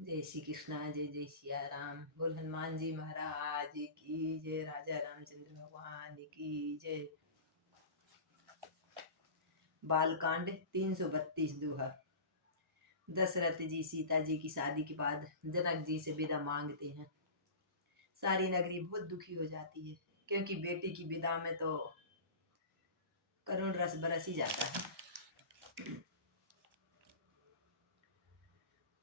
जय श्री कृष्णा, जय जय सिया राम। बोल हनुमान जी महाराज की जय, राजा रामचंद्र भगवान की जय। बालकांड 332 दोहा। दशरथ जी सीता जी की शादी के बाद जनक जी से विदा मांगते हैं। सारी नगरी बहुत दुखी हो जाती है, क्योंकि बेटी की विदा में तो करुण रस बरस ही जाता है।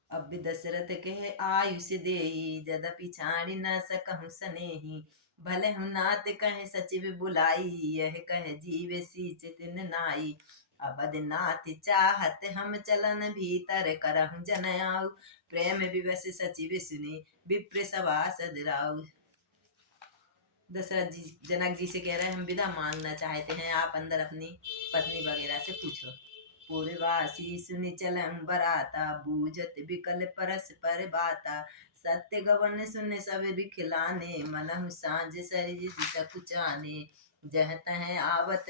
अब दशरथ कहे आयुष देई, यद्यपि छाड़ न सकहु स्नेही। भले हूँ नात कहे सचिव बुलाई, यह कहे जीव सीच तिन नाई। अबद नाथ चाहत हम चलन भीतर, करहु जन आऊ। प्रेम विवश सचिव सुने, विप्र सभा सदराऊ। दशरथ जी जनक जी से कह रहे हैं हम विदा मांगना चाहते हैं, आप अंदर अपनी पत्नी वगैरह से पूछो। पूर्वासी सुनि चलहु बराता, बूझत बिकल परस्पर बाता। सत्य गवन सुन सब बिखलाने, मनहु साँझ सरिज सकुचाने। जह तह आवत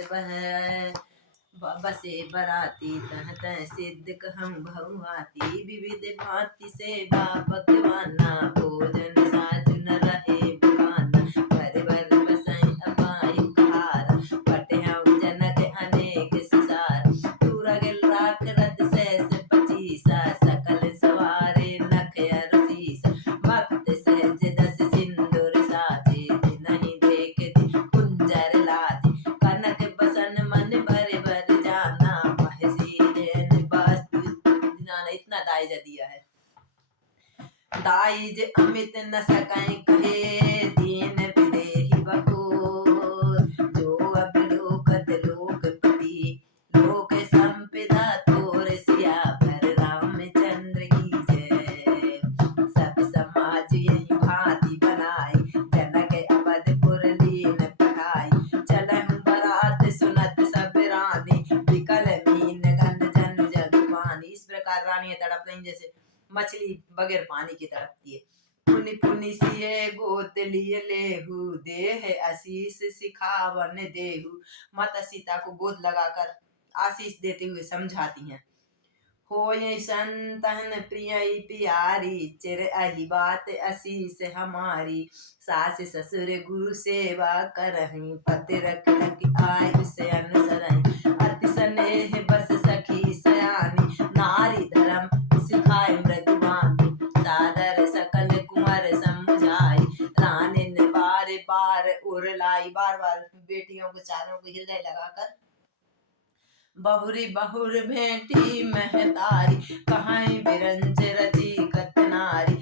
बसे बराती, तह तह सिद्ध कहूँ भौहाती। विविध भांति से पकवाना, भोजन साजु न रहे बखाना। भर भर बसहि अपायु कहार, पठ्यउ जनक अनेक सुसार। तुरगल राख रथ सहस पचीसा, सकल सवारे नख अरसीसा। भक्त सहज दस सिंदूर साजे, नहीं देख कुंजर लाजे। कनक बसन मन भरे भर जाना, महसी नयन वस्तु दिनाना। इतना दाइज दिया है। दाइज अमित न सकैं कहे, दीन विदेही बकोर। जो अब लोकत लोकपति, लोक संपदा तोर। सियावर रामचंद्र की जय, सब समाज यही भांति बनाई। जनक अवधपुर लीन पठाई, चलहु बरात सुनत सब रानी। विकल मीन गन जन जग पानी। इस प्रकार रानियां तड़प रही जैसे मछली बगैर पानी की तड़पती है। पुनि पुनि सिए गोद लिए लेहु, देह आशीष सिखावन देहु। माता सीता को गोद लगाकर आशीष देते हुए समझाती हैं। होय संतन प्रिय प्यारी, चिर अहि बात आशीष हमारी। सास ससुर गुरु सेवा करहि, पति रख रख आयुष अनुसरहि। अति स्नेह बस सखी सयानी, नारी धर्म सिखाए मृदुबानी। सादर सकल कुंवर समुझाई, रानी ने बार बार उरलाई। बार बार बेटियों को चारों को हृदय लगाकर बहुरी बहुर भेंटी महतारी। कहाई बिरंज रची कत नारी।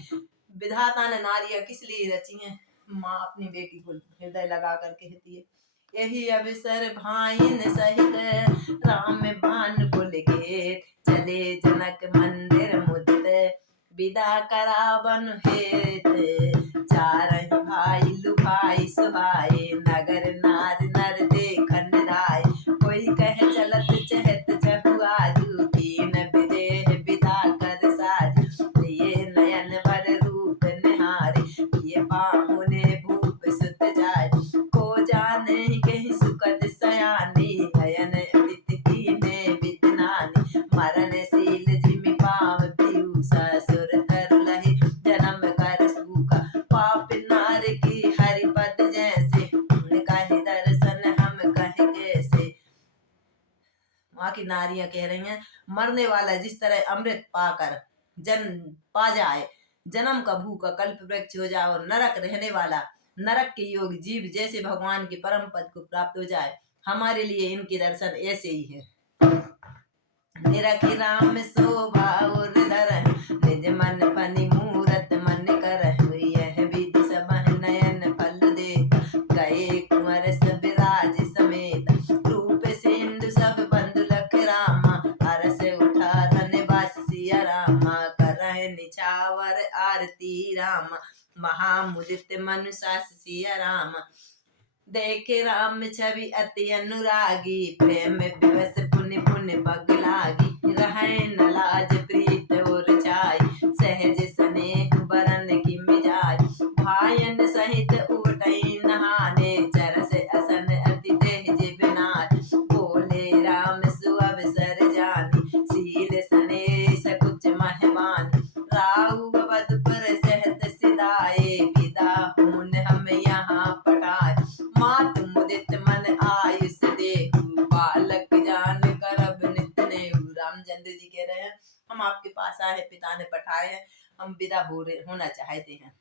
विधाता ने नारियां किस लिए रची हैं? माँ अपनी बेटी को हृदय लगाकर कहती है। यही अवसर भाइन सहित, राम भान कुल के। चले जनक मंदिर मुदित, विदा करावन हेत। चारहि भाई लुभाई सुहाए, नगर नार नर देखन धाय। कोई कहे चलत चहत चहु आजू, दीन विदेह विदा कर साजू। प्रिय नयन भर रूप निहारे, ये पाहुने भूप सुत जाय। को जाने कहि सुकत सयानी, नयन अदिति कीने विद नानी। मरण शील जिमि पाव पीयूषा, सुर तरु लहि जन्म कर सूखा। पाप नार की हरि पद जैसे, कहि दर्शन हम कहि कैसे। वहां की नारियां कह रही हैं, मरने वाला जिस तरह अमृत पाकर जन्म पा जाए, जन्म का भूखा कल्प वृक्ष हो जाए, और नरक रहने वाला नरक के योग जीव जैसे भगवान के परम पद को प्राप्त हो जाए, हमारे लिए इनके दर्शन ऐसे ही है। निरखि राम शोभा और धरहि, निज मन फनि मूरत मन करहि। यह विधि सबहि नयन फल देख, गए कुंवर सब राज समेत। रूप सिंधु सब बंधु लख रामा, हरष उठा धनवास सिया रामा। करहि निछावर आरती रामा, महामुदित मनु सास सिया रामा। देखे राम छवि अति अनुरागी, प्रेम विवश पुनि पुनि बग लागी। रहे न लाज प्रीत और छाई, सहज स्नेह बरन की मिजाज। भायन सहित उठई नहाने, चरस असन अति तेज बिनाज। बोले राम सुअवसर जानी, शील स्नेह सकुच महवानी। राहु पास आए, पिता ने पठाए हैं, हम विदा होना चाहते हैं।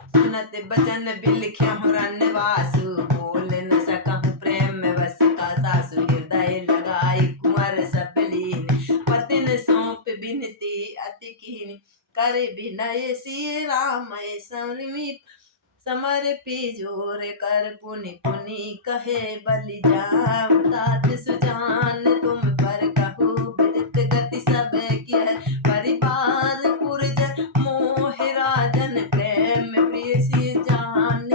सुनत बचन बिलख्या रन्नवासु, बोल न सकहु प्रेम में वस का सासु। हृदय लगाई कुंवर सब लीन, पतिन सौंप बिनती अति कीन। करे विनय सिय राम समर्पी जोर कर पुनि पुनि कहे बलि जाऊं तात सुजान। तुम पर कहु विदित गति सब किय, परिवार पुरजन मोह राजन। प्रेम प्रिय सिय जान,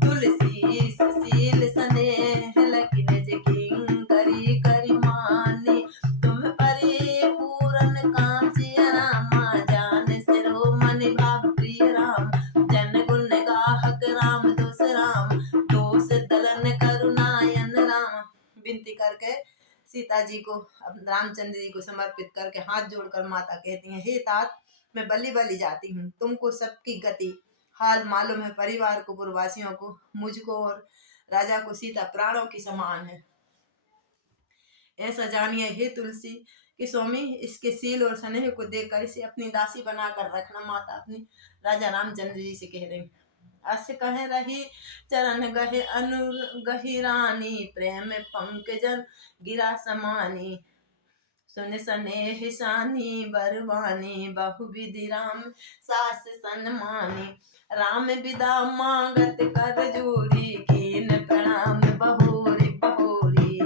तुलसी सुशील स्नेह लखि निज किंकरी करि मानी। तुम परिपूरन काम सिय रामा, जान शिरोमणि भाव प्रिय राम। जन गुण गाहक राम दोष राम, दोष दलन करुणायन राम। विनती करके सीता जी को, रामचंद्र जी को समर्पित करके हाथ जोड़कर माता कहती हैं, हे तात, मैं बलि बलि जाती हूँ। तुमको सबकी गति हाल मालूम है, परिवार को, पुरवासियों को, मुझको और राजा को सीता प्राणों की समान है। ऐसा जानिए हे तुलसी कि स्वामी इसके सील और स्नेह को देखकर इसे अपनी दासी बनाकर रखना। माता अपनी राजा रामचंद्र जी से कह रही। अस कह रही चरण गहे अनुगहि रानी, प्रेम पंकजन गिरा समानी। सुन स्नेह सानी बरवानी, बहुविधि राम सास सन्मानी। राम विदा मांगत कर जोरी, कीन प्रणाम बहोरी बहोरी।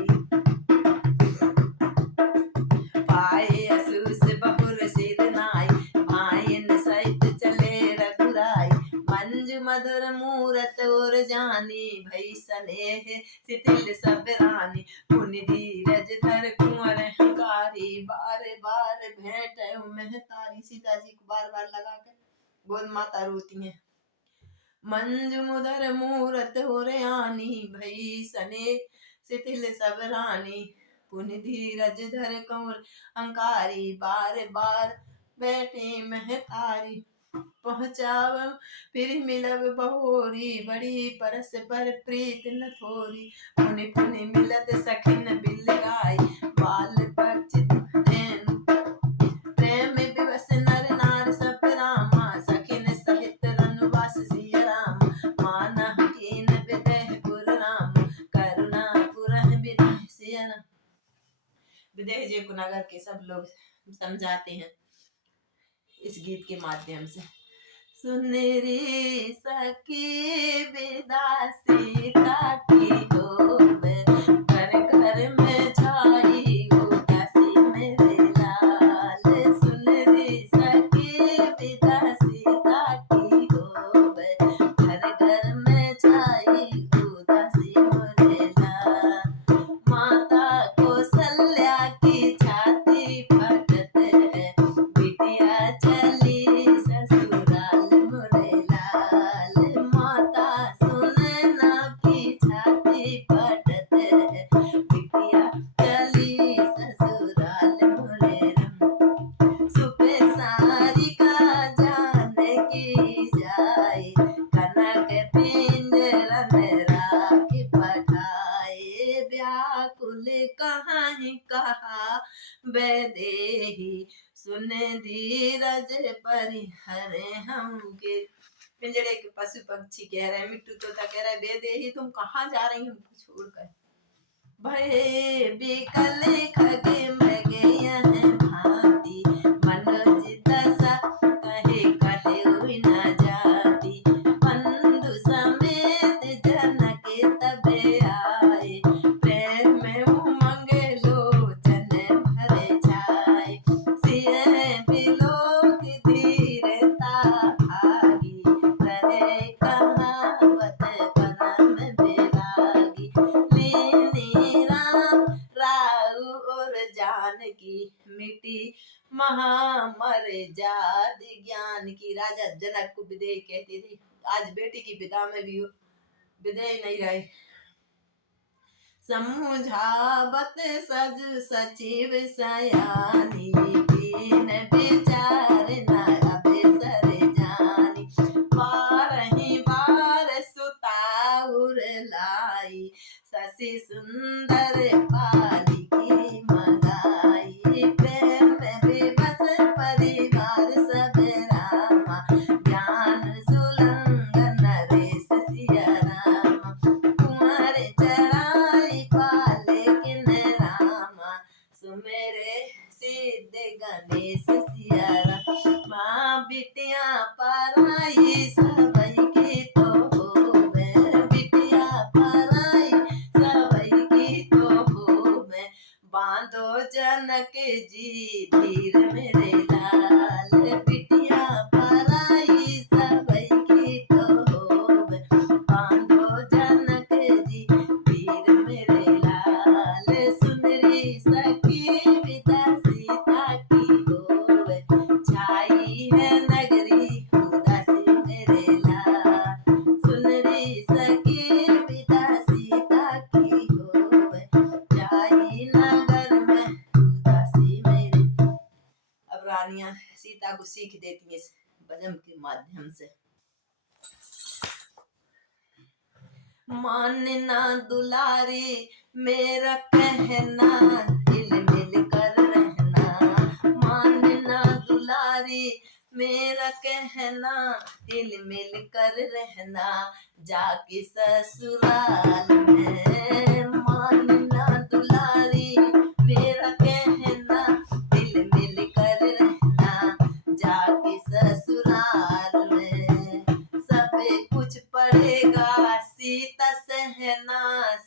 पाए असूस बहुर सिर नाई, भाइन सहित चले रघुराई। मंजु मधुर मूरत और जानी, भई स्नेह शिथिल सब रानी। पुनि धीरज धर कुंवर हंकारी, बार बार भेंट महतारी। सीता जी को बार बार लगा कर गोद माता रोती हैं। मंजु मुदर मूरत और आनी, भई स्नेह शिथिल सब रानी। पुनि धीरज धर कुंवर हंकारी, बार बार बैठे महतारी। पहुँचाव फिर मिलब बहोरी, बड़ी परस पर प्रीत न थोरी। पुनि पुनि मिलत सखिन बिलगाई, बाल बच्चित जैन। प्रेम विवश नर नार सब रामा, सखिन सहित रनुवास सिय राम। मानह कीन विदेह पुर राम, करुणा पुरह विदेह सिय राम। विदेह जी को नगर के सब लोग समझाते हैं इस गीत के माध्यम से। सुनेरी सखी विदा सीता की होवे, घर घर में छाई उदासी मेरे लाल। सुनेरी सखी विदा सीता की होवे, घर घर में छाई उदासी मेरे लाल। माता कौशल्या की छाती फटत है, बिटिया चली ससुराल मोरे लाल। माता सुनैना की छाती फटत है, बिटिया चली ससुराल मोरे राम। सुख सारिका जानकी जाए, कनक पिंजरन राखी पठाए। व्याकुल कहाहीं कहा वैदेही, सुन धीरज परिहरे हम गिर। पिंजड़े के पशु पक्षी कह रहे हैं, मिट्टू तोता कह रहा है, वैदेही तुम कहाँ जा रही हो हमको छोड़कर। भय बिकल खगे मगे यह भांति, मनोज दशा कहे कहे हुई न जाती। बंधु समेत जनक तबे आए, प्रेम में उमंग लोचन भरे छाए। सिय बिलोक धीरता भागी, रहे कहावत परम बेरागी। लीनी राम राउ और जानकी, मिटी महामर जाद ज्ञान की। राजा जनक को विदेह कहते थे। आज बेटी की विदा में भी विदेह नहीं रहे। समझावत सज सचिव सयानी, कीन विचार न अबेसर जानी। बारही बार सुताउर लाई, शशि सुंदर पालिकी मंगाई। प्रेम विवश रानियां सीता को सीख देती हैं इस भजन के माध्यम से। मानना दुलारी मेरा कहना, हिल मिल कर रहना। मानना दुलारी मेरा कहना, हिल मिल कर रहना। जाके ससुराल में मानना दुलारी मेरा कहना, हिल मिल कर रहना। जाके ससुराल में सब कुछ पड़ेगा सीता सहना,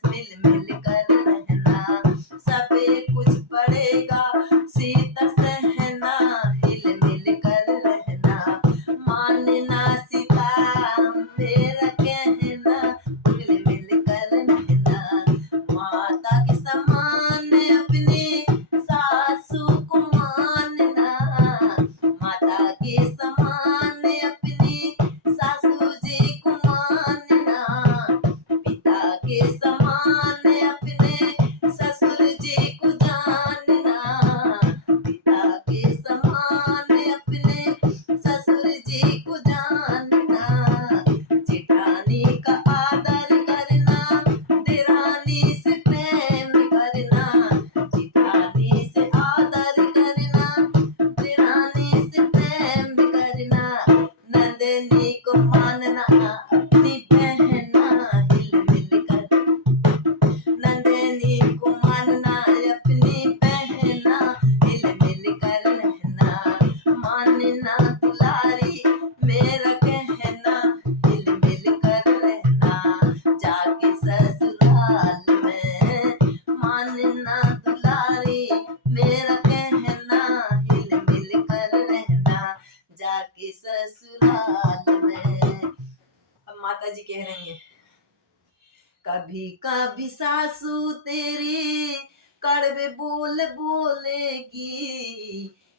मिल मिल कर रहना। सब कुछ पड़ेगा सीता सहना, हिल मिल कर रहना। मानना सीता मेरा कहना, हिल मिल कर रहना। माता के समान अपनी सासू को मानना, माता के समान अपनी सासू जी को मानना। पिता के समान अपने ससुर जी को जानना, पिता के समान अपने ससुर जी को जानना। जेठानी का आदर करना, देरानी से प्रेम करना। जेठानी से आदर करना, देरानी से प्रेम करना। नंदनी को मानना अपनी बहना, हिल मिल कर। नंदनी को मानना अपनी बहना, हिल मिल कर रहना। मानना दुलारी मेरा कहना, हिल मिल कर रहना। जाके ससुराल में मानना दुलारी मेरा कहना, हिल मिल कर रहना। जाके ससुराल में। अब माता जी कह रही हैं, कभी कभी सासू तेरी कड़वे बोल बोलेगी।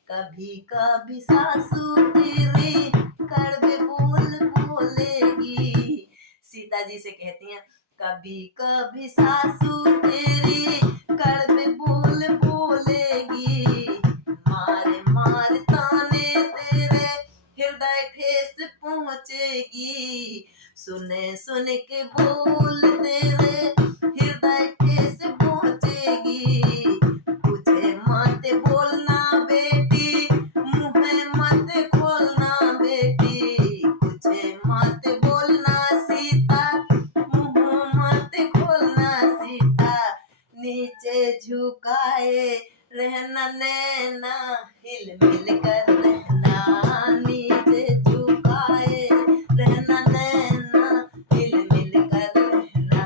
कभी कभी सासू तेरी कड़वे बोल बोलेगी। सीता जी से कहती हैं, कभी कभी सासू तेरी कड़वे बोल बोलेगी। मारे मारे ताने तेरे हृदय ठेस पहुँचेगी। सुने सुन के बोल तेरे हृदय ठेस पहुँचेगी। तुझे मत बोलना बेटी, मुँह मत खोलना बेटी। तुझे मत बोलना सीता, मुँह मत खोलना सीता। नीचे झुकाए रहना नैना, हिल मिल कर रहना। नीचे झुकाए रहना नैना, हिल मिल कर रहना।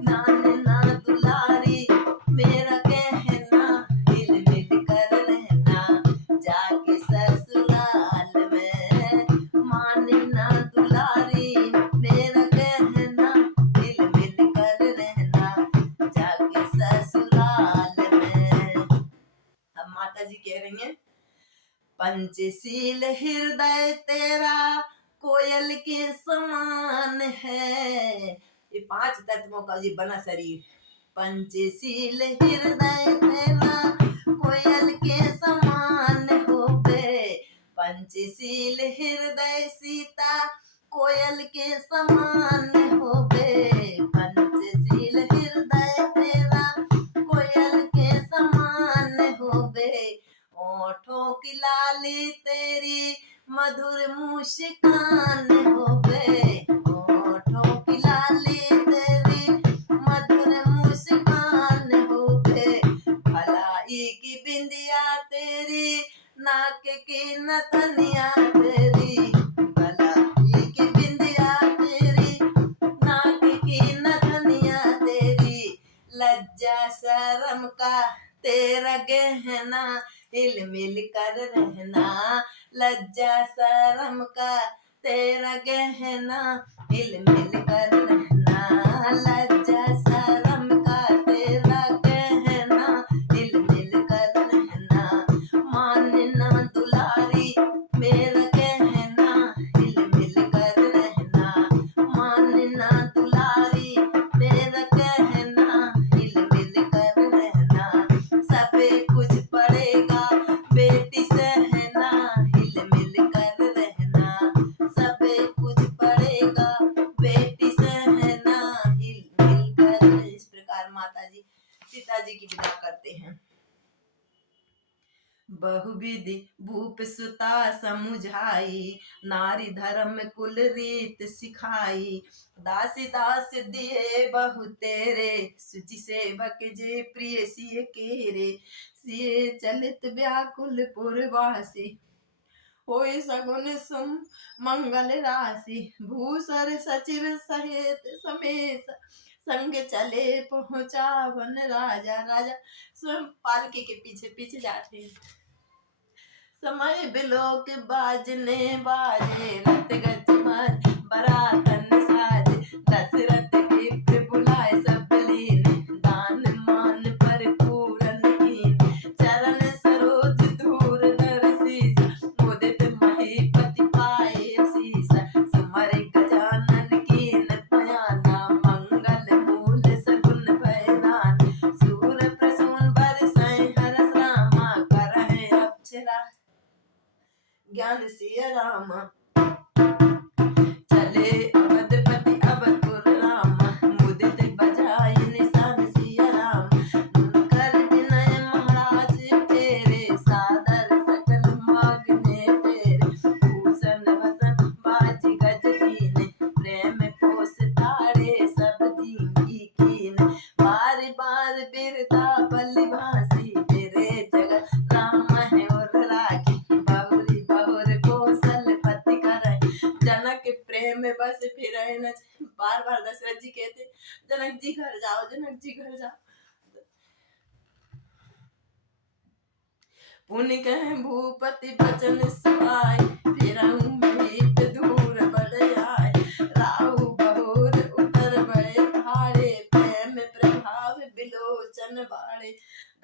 नानना दुलारी मेरा कहना, हिल मिल कर रहना। जाके ससुराल में मानना दुलारी मेरा कहना, हिल मिल कर रहना। जाके ससुराल में। अब माता जी कह रही हैं, पंचशील हृदय तेरा कोयल के समान है। ये 5 तत्वों का ये बना शरीर। पंचशील हृदय तेरा कोयल के समान हो गए। पंचशील हृदय सीता कोयल के समान हो गए। पंचशील हृदय तेरा कोयल के समान हो गए। ओठों की लाली तेरी मधुर मुस्कान हो गए। ओठों की लाली तेरी मधुर मुस्कान हो गए। भलाई की बिंदिया तेरी, नाक की नथनिया तेरी। भलाई की बिंदिया तेरी, नाक की नथनिया तेरी। लज्जा शर्म का तेरा गहना, हिल मिल कर रहना। लज्जा शर्म का तेरा गहना, हिल मिल कर रहना। लज्जा शर्म का तेरा गहना, हिल मिल कर रहना। मानना दुलारी मेरा कहना, हिल मिल कर रहना। मानना दुलारी मेरा कहना, हिल मिल कर रहना। सब कुछ पड़ेगा बेटी सहना, विधि भूप सुता समुझाई, नारी धर्म कुल रीत सिखाई। दासी दास दिए बहु तेरे, सुचि सेवक जे प्रिय सिय केरे। सिय चलित व्याकुल पुरवासी, होय सगुन सुम मंगल राशि। भूसर सचिव सहित समेत, संग चले पहुंचावन राजा। राजा स्वयं पालकी के पीछे पीछे जाते हैं। समय बिलोक बाजने बाजे, रथ गजमान बरातन साजे। दशरथ विप्र बुलाए सब लीने, दान मान पर पूरन कीन। चरण सरोज धूर धर शीस, मुदित महीपति पाए शीस। सुमर गजानन कीन बयाना, मंगल मूल सगुन भयदान। सूर प्रसून बरसै हरष रामा, करहि अक्षरा ज्ञान सिय रामा। चले अवधपति अवधपुर रामा, मुदित बजाय निशान सिय राम। कर विनय महाराज तेरे, सादर सकल मांगने तेरे। भूषण भसन बाज गज कीने, प्रेम पोष तारे सब दीन कीन। बार बार बिरता बलि भांसी, तेरे जगत राम है और राखी। बहुरी बहुर कौशलपति करय, जनक प्रेम बस फिरय न जाय। बार बार दशरथ जी कहते, जनक जी घर जाओ, जनक जी घर जाओ। पुनि कह भूपति बचन सुहाय, फिरहु महीप दूर बढ़ आए। राहु बहुर उतर बड़े भारे, प्रेम प्रभाव बिलोचन बाड़े।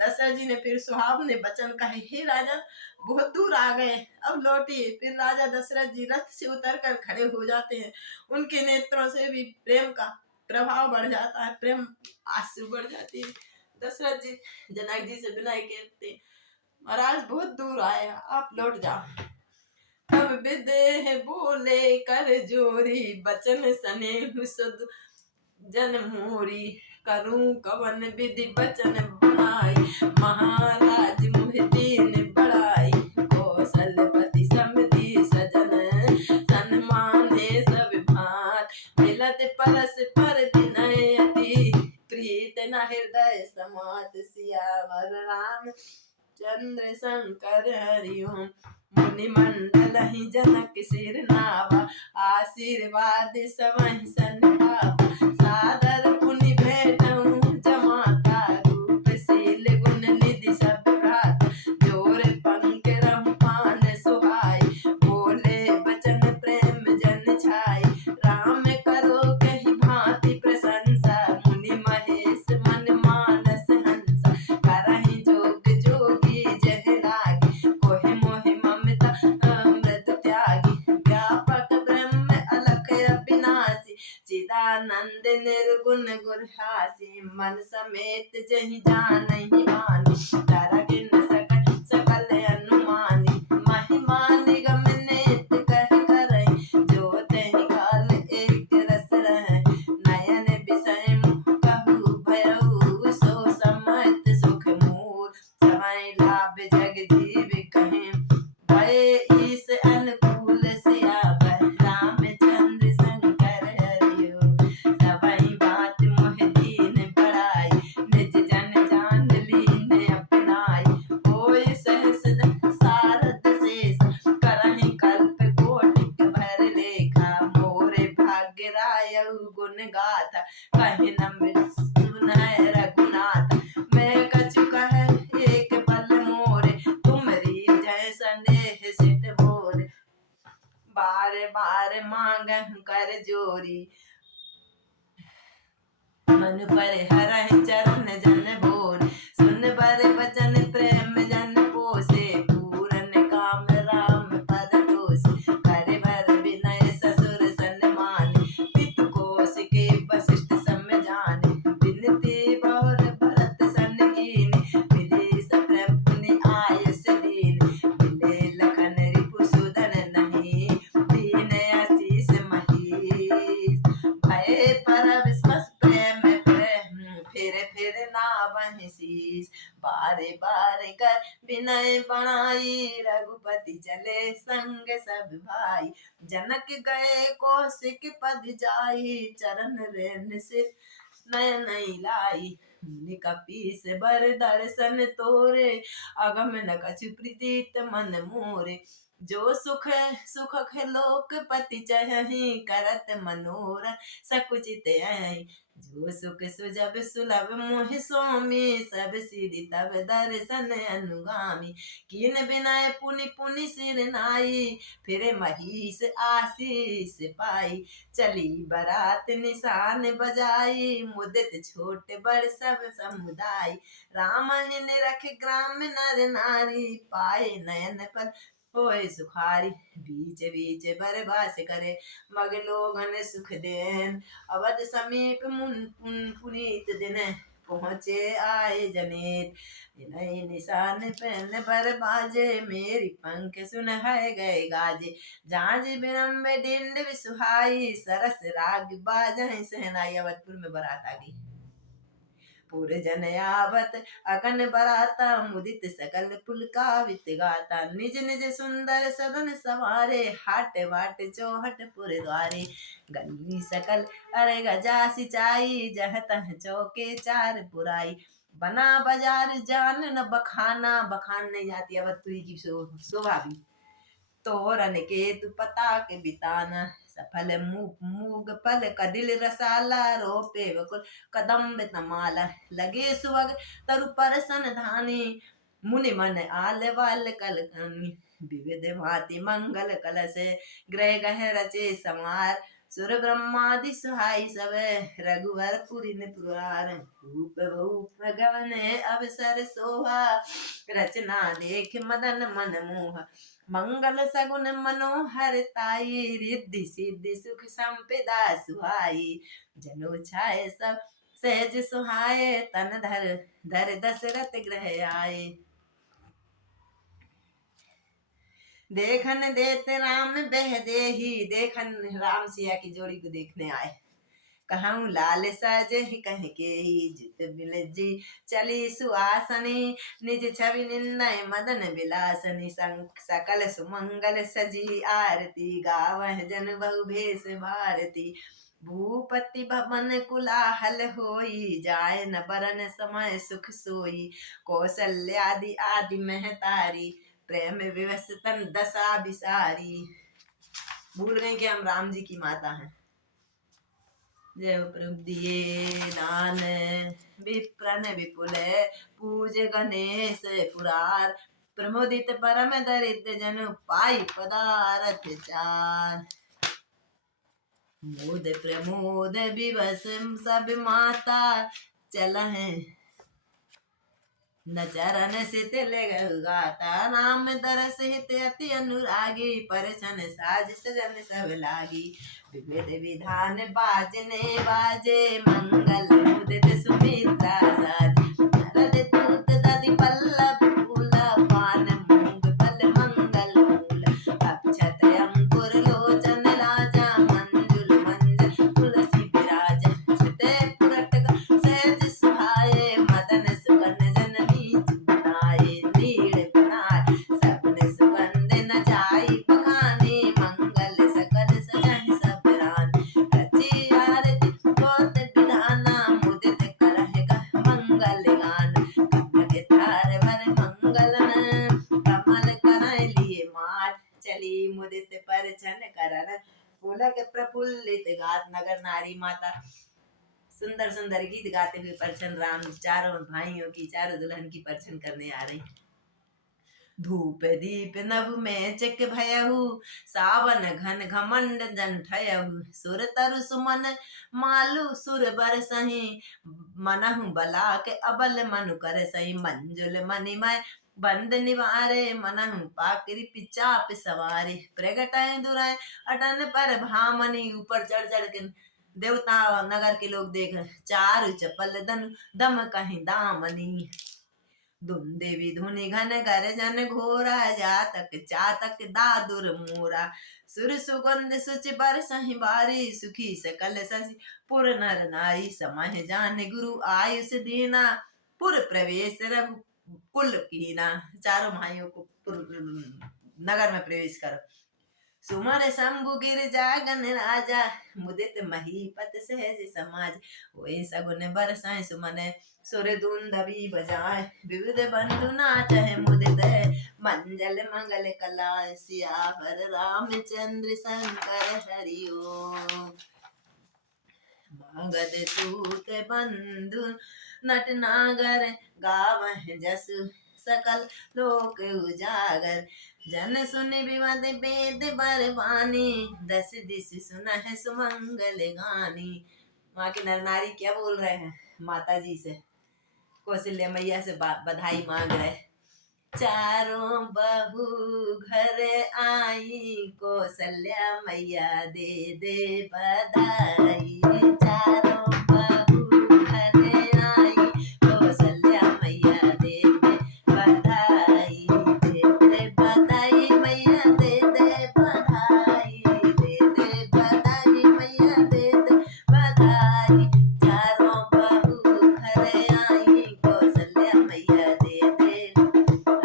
दशरथ जी ने फिर सुहावने वचन कहे, हे राजा बहुत दूर आ गए, अब लौटिए। फिर राजा दशरथ जी रथ से उतर कर खड़े हो जाते हैं। उनके नेत्रों से भी प्रेम का प्रभाव बढ़ जाता है, प्रेम आंसू बढ़ जाती है। दशरथ जी जनक जी से विनय कहते, महाराज बहुत दूर आए, आप लौट जाओ। तब विदेह बोले कर जोरी, बचन सनेहु सुध जन मोरी। करूं कवन विधि बचन बनाई, महाराज मुहि दीन बढ़ाई। कौशलपति समधि सजन, सन्माने सब भांत। मिलत परस्पर विनय अति, प्रीत न हृदय समात। सियावर राम चंद्र शंकर हरि ओम। मुनि मंडल ही जनक सिर नावा, आशीर्वाद सबहि सन पावा। सादर पुनि भेटहु जमाता, रूप शील गुण निधि सब भ्राता। जोर पंख रहु पान सुहाई, बोले बचन प्रेम जन छाई। राम करो कहि भांति प्रशंसा, मुनि महेश मन मानस हंसा। करहि जोग जोगी जह लागी, कोहि मोहि ममता अमृत त्यागी। व्यापक ब्रह्म अलख अविनाशी, चिदानंद निर्गुण गुरहासी। मन समेत जहि जानहि बानी, तरगिन सकल सकल अनुमानी। महिमा निगम नेत कह करय, जो तहि काल एक रस रहय। नयन विषय मुख कहु भयउ, सो समत सुख मूर। समय लाभ जग जीव कहें, भय ईस अनुकूल सियावर। रामचंद्र शंकर हरि ओम। सबहि बात मोहि दीन बढ़ाई, निज जन जान लीन अपनाई। होय सहस सारथ शेष, करहि कल्प कोटि भर लेखा। मोरे भाग्य रायउ गुण गाथा, कहि न सुनहि रघुनाथ। मैं कछु कहे एक बल मोरे, तुमरी जय सनेह सिट भोरे। बार बार मांगहु कर जोरी, मन पर हरहि चरण जन बोरे। सुन बर बचन प्रेम जन पोसे, पूरन काम राम पद तोसे। करे बर विनय ससुर सन्माने, पितु कौशिक वसिष्ठ सम जाने। विनती बहुर भरत सन कीनी, विदेश प्रेम पुनि आयस दीनी। मिले लखन रिपु सुधन नहीं, दीन आशीष महीस। भय परविश्वास प्रेम फिर नावहि शीस। बारे बारे कर रघुपति चले संग सब भाई। जनक गए कौशिक पद जाई, चरण रेन से नयन लाई। मुनि कपीस बर दर्शन तोरे, अगम न कछु प्रीतित मन मोरे। जो सुख सुख लोकपति चहि, करत मनोरथ सकुचित आई। जो सुख सुजब सुलभ मोहि स्वामी, सब सिद्धि तब दर्शन अनुगामी। कीन बिनय पुनि पुनि सिर नाई, फिर महिष आशीष पाई। चली बरात निशान बजाई, मुदित छोट बड़ सब समुदाय। राम हिन रख ग्राम नर नारी, पाए नयन पर होय सुखारी। बीच बीच बरबास करे, मग लोगन सुख देन। अवध समीप पुनीत दिन, पहुँचे आए जनेत। विनय निशान पहन बर बाजे, मेरी पंख सुन है गए गाजे। जांज विरम्ब डिंड सुहाई, सरस राग बाजहि सहनाई। अवधपुर में बारात आ गई। पूरे जन आवत अकन बराता, मुदित सकल पुलकावित गाता। निज निज सुंदर सदन सवारे, हाट बाट चौहट पुर द्वारे। गली सकल अरे गजा सिंचाई, जह तह चौके चार पुराई। बना बाजार जान न बखाना, बखान नहीं जाती अवधपुरी की शोभा भी। तोरन केतु पताक बिताना, सफल मूग फल कदिल रसाला। रोपे वकुल कदम्ब तमाला, लगे सुवग तरु परसन धानी। मुनि मन आल वाल कलकानी, विविध भांति मंगल कलश। ग्रह गह रचे समार, सुर ब्रह्मादि सुहाई सब। रघुवर पुरी पुरार, भूप भूप गवन अवसर सोहा। रचना देख मदन मन मोहा, मंगल सगुन मनोहर ताई। रिद्धि सिद्धि सुख संपदा सुहाई, जनो छाए सब सहज सुहाए। तन धर धर दशरथ ग्रह आए। देखन देत राम बह देही, देखन राम सिया की जोड़ी को देखने आए। कहूँ लाल सजहि कह के ही, जित बिलजी चली सुआसनी। निज छवि निंदय मदन विलासनी, सकल सुमंगल सजी आरती। गावह जन बहु भेष भारती, भूपति भवन कुलाहल होई। जाय न बरन समय सुख सोई, कौशल्यादि आदि महतारी। प्रेम विवश तन दशा विसारी। भूल गई कि हम राम जी की माता हैं। जय प्रभु दिए दान, विप्रन विपुल पूज गणेश पुरार। प्रमोदित परम दरिद्र जन, पाई पदारथ चार। मोद प्रमोद विवश सब माता, चलहि न चरण सितिल गाता। राम दरस हित अति अनुरागी, परछन साज सजन सब लागी। विविध विधान बाजने बाजे, मंगल मुदित सुमित्रा साज। नरद दूत दधि पल्लव फूल, पान मूंग फल मंगल मूल। अक्षत अंकुर लोचन लाजा, मंजुल मंजन तुलसी विराज। छिते पुरट सहज सुहाए, मदन सुगन जननी चुनाए। नीड़ बनाए सपने सुगंध न जाई बखानी, मंगल सकल सजहि सब रान। रची आरती बहुत विधाना, मुदित करहि कह मंगल गान। कनक थार भर मंगलन, कमल करय लिए मात। चली मुदित परछन करन, पुलक प्रफुल्लित गात। नगर नारी माता सुंदर सुंदर गीत गाते हुए परछन राम चारों भाइयों की, चारों दुल्हन की परछन करने आ रही। धूप दीप नभ में चक भयहु, सावन घन घमंड जन ठयहु। सुर तरु सुमन मालु सुर बरसहि, मनहु बलाक अबल मनु करसहि। मंजुल मणिमय बंद निवारे, मनहु पाकरि चाप सवारे। प्रगटय दुरय अटन पर भामनी, ऊपर चढ़ चढ़ के देवता नगर के लोग देख रहे। चारु चपल धनु दम कहीं दामनी, धुंधि धुनि घन गर्जन घोरा। जातक चातक दादुर मोरा, सुर सुगंध सुचि बरसहि बारी। सुखी सकल शशि पुर नर नारी, समह जान गुरु आयुष दीना। पुर प्रवेश रघु कुल कीना, चारों भाइयों को नगर में प्रवेश करो। सुमन शंभु गिर जागन राजा, मुदित महीपत सहज समाज। वही सगुन बरसाए सुमन, सुर धुंधवी बजाए। विविध बंधु नाचहि मुदित, मंजल मंगल कलाए। सियावर रामचंद्र शंकर हरि ओम। मगध सूत बंधु नट नागर, गावहि जसु सकल लोक उजागर। जन सुन विमद वेद बरबानी, दस दिस सुनह सुमंगल गानी। वहाँ के नर नारी क्या बोल रहे हैं माता जी से, कौशल्या मैया से बधाई मांग रहे। चारों बहू घर आई, कौशल्या मैया दे दे बधाई। चारों बहू घर आई, कौशल्या मैया दे दे बधाई। दे दे बधाई मैया दे दे बधाई। दे दे बधाई मैया दे दे बधाई। चारों बहू घर आई, कौशल्या मैया दे दे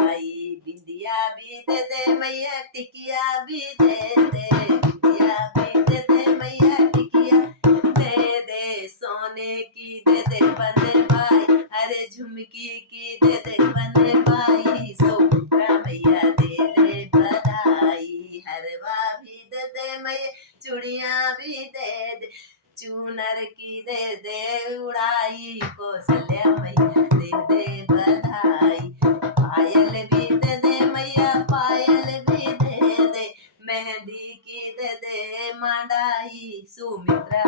आई। बिंदिया भी दे दे मैया, टिकिया भी दे दे। बिंदिया भी दे दे मैया, टिकिया दे दे। सोने की दे दे बनवाई, अरे झुमकी की दे दे बनवाई। सुमित्रा मैया दे दे बधाई। हरवा भी दे दे मैया, चूड़ियां भी दे दे। चूनर की दे दे उड़ाई, कौशल्या मैया दे दे बधाई। पायल भी दे दे मैया, पायल भी दे दे। मेहंदी की दे दे मंडाई, सुमित्रा